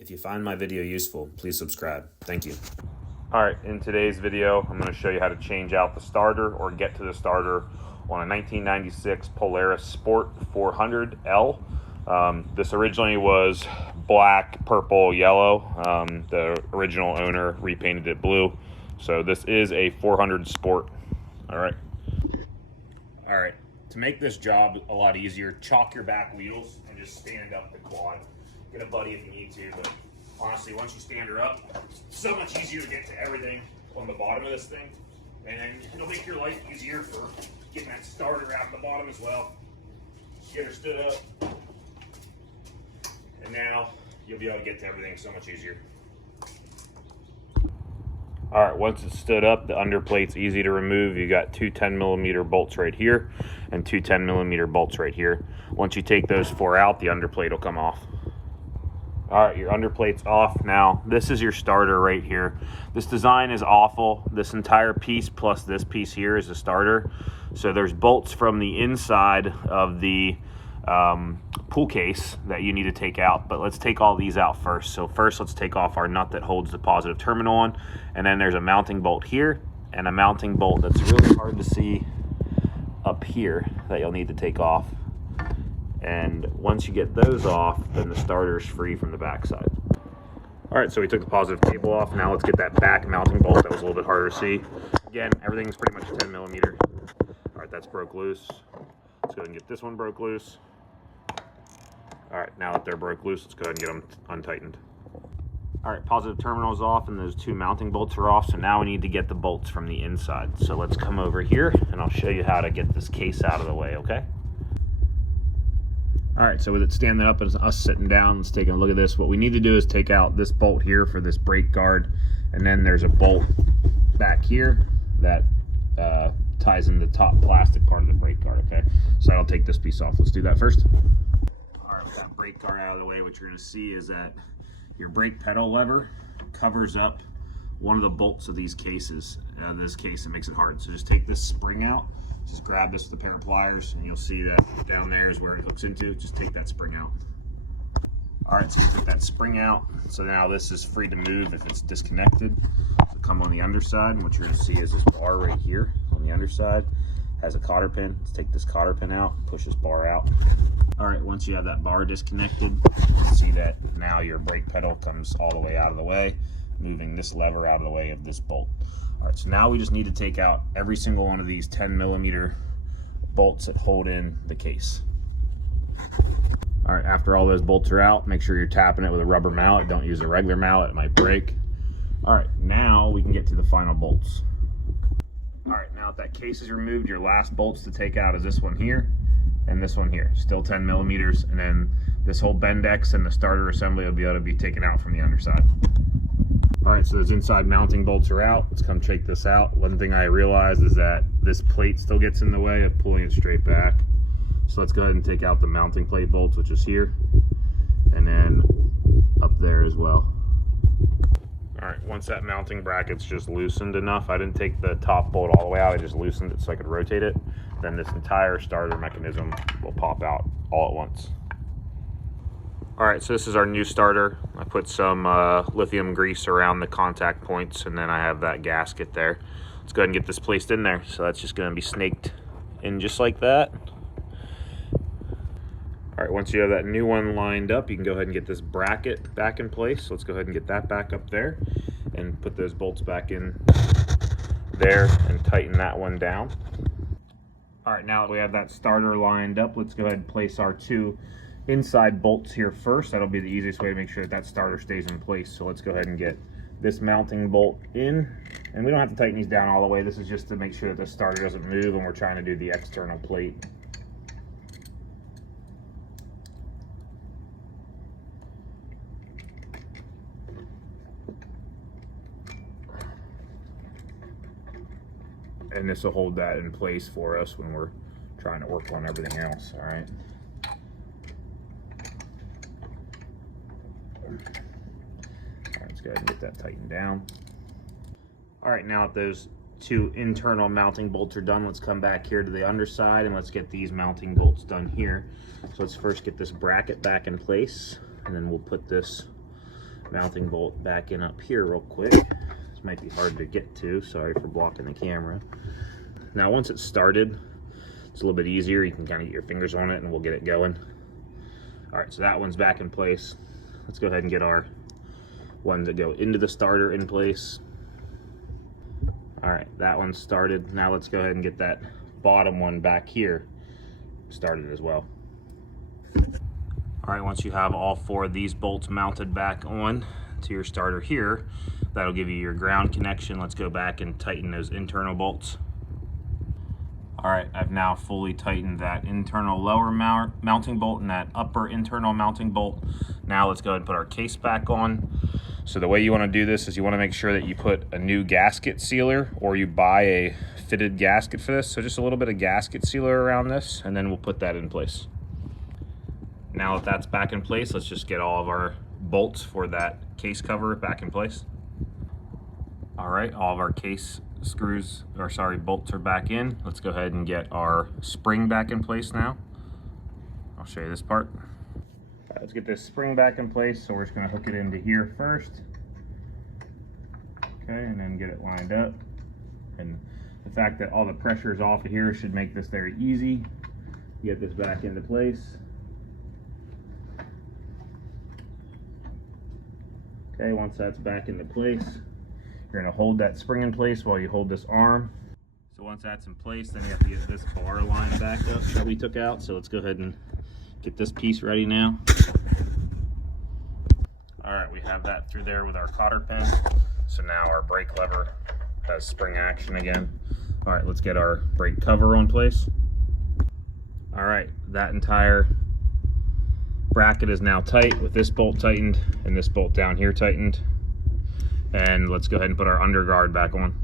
If you find my video useful, please subscribe. Thank you. All right, in today's video, I'm going to show you how to change out the starter or get to the starter on a 1996 Polaris Sport 400L. This originally was black, purple, yellow. The original owner repainted it blue. So this is a 400 Sport. All right. To make this job a lot easier, chalk your back wheels and just stand up the quad. Get a buddy if you need to, but honestly, once you stand her up, it's so much easier to get to everything on the bottom of this thing. And it'll make your life easier for getting that starter out the bottom as well. Get her stood up. And now you'll be able to get to everything so much easier. All right, once it's stood up, the underplate's easy to remove. You got two 10mm bolts right here and two 10mm bolts right here. Once you take those four out, the underplate will come off. All right, your underplate's off. Now, this is your starter right here. This design is awful. This entire piece plus this piece here is a starter. So there's bolts from the inside of the pool case that you need to take out, but let's take all these out first. So first, let's take off our nut that holds the positive terminal on, and then there's a mounting bolt here and a mounting bolt that's really hard to see up here that you'll need to take off. And once you get those off, then the starter is free from the back side. All right, so we took the positive cable off. Now let's get that back mounting bolt that was a little bit harder to see. Again, everything's pretty much 10mm. All right, that's broke loose. Let's go ahead and get this one broke loose. All right, now that they're broke loose, let's go ahead and get them untightened. All right, positive terminal is off and those two mounting bolts are off. So now we need to get the bolts from the inside. So let's come over here and I'll show you how to get this case out of the way, okay? All right, so with it standing up and us sitting down, let's take a look at this. What we need to do is take out this bolt here for this brake guard, and then there's a bolt back here that ties in the top plastic part of the brake guard, okay? So I'll take this piece off. Let's do that first. All right, with that brake guard out of the way, what you're gonna see is that your brake pedal lever covers up one of the bolts of these cases. This case, it makes it hard. So just take this spring out. Just grab this with a pair of pliers and you'll see that down there is where it hooks into. Just take that spring out. All right, so take that spring out. So now this is free to move if it's disconnected. So come on the underside, and what you're gonna see is this bar right here on the underside has a cotter pin. Let's take this cotter pin out, push this bar out. All right, once you have that bar disconnected, you can see that now your brake pedal comes all the way out of the way, moving this lever out of the way of this bolt. All right, so now we just need to take out every single one of these 10mm bolts that hold in the case. All right, after all those bolts are out, make sure you're tapping it with a rubber mallet. Don't use a regular mallet, it might break. All right, now we can get to the final bolts. All right, now that case is removed, your last bolts to take out is this one here and this one here, still 10mm, and then this whole Bendex and the starter assembly will be able to be taken out from the underside. All right, so those inside mounting bolts are out. Let's come take this out. One thing I realized is that this plate still gets in the way of pulling it straight back. So let's go ahead and take out the mounting plate bolts, which is here, and then up there as well. All right, once that mounting bracket's just loosened enough, I didn't take the top bolt all the way out, I just loosened it so I could rotate it, then this entire starter mechanism will pop out all at once. All right, so this is our new starter. I put some lithium grease around the contact points, and then I have that gasket there. Let's go ahead and get this placed in there. So that's just gonna be snaked in just like that. All right, once you have that new one lined up, you can go ahead and get this bracket back in place. So let's go ahead and get that back up there and put those bolts back in there and tighten that one down. All right, now that we have that starter lined up, let's go ahead and place our two inside bolts here first. That'll be the easiest way to make sure that starter stays in place. So let's go ahead and get this mounting bolt in, and we don't have to tighten these down all the way. This is just to make sure that the starter doesn't move when we're trying to do the external plate. And this will hold that in place for us when we're trying to work on everything else, all right? Let's go ahead and get that tightened down. All right, now that those two internal mounting bolts are done, let's come back here to the underside and let's get these mounting bolts done here. So let's first get this bracket back in place, and then we'll put this mounting bolt back in up here real quick. This might be hard to get to, sorry for blocking the camera. Now once it's started, it's a little bit easier. You can kind of get your fingers on it and we'll get it going. All right, so that one's back in place. Let's go ahead and get our ones that go into the starter in place. All right, that one's started. Now let's go ahead and get that bottom one back here started as well. All right, once you have all 4 of these bolts mounted back on to your starter here, that'll give you your ground connection. Let's go back and tighten those internal bolts. All right, I've now fully tightened that internal lower mounting bolt and that upper internal mounting bolt. Now let's go ahead and put our case back on. So the way you want to do this is you want to make sure that you put a new gasket sealer or you buy a fitted gasket for this. So just a little bit of gasket sealer around this, and then we'll put that in place. Now that that's back in place, let's just get all of our bolts for that case cover back in place. All right, all of our case bolts are back in. Let's go ahead and get our spring back in place now. I'll show you this part. All right, let's get this spring back in place. So we're just gonna hook it into here first. Okay, and then get it lined up. And the fact that all the pressure is off of here should make this very easy. Get this back into place. Okay, once that's back into place, you're gonna hold that spring in place while you hold this arm. So once that's in place, then you have to get this bar line back up that we took out. So let's go ahead and get this piece ready now. All right, we have that through there with our cotter pin. So now our brake lever has spring action again. All right, let's get our brake cover on place. All right, that entire bracket is now tight with this bolt tightened and this bolt down here tightened. And let's go ahead and put our underguard back on.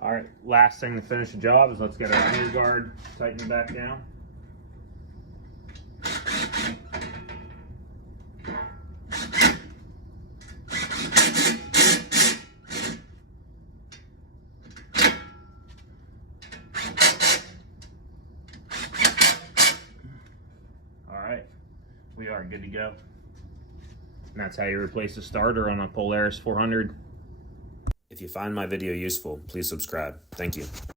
All right, last thing to finish the job is let's get our underguard tightened back down. All right, we are good to go. And that's how you replace the starter on a Polaris 400. If you find my video useful, please subscribe. Thank you.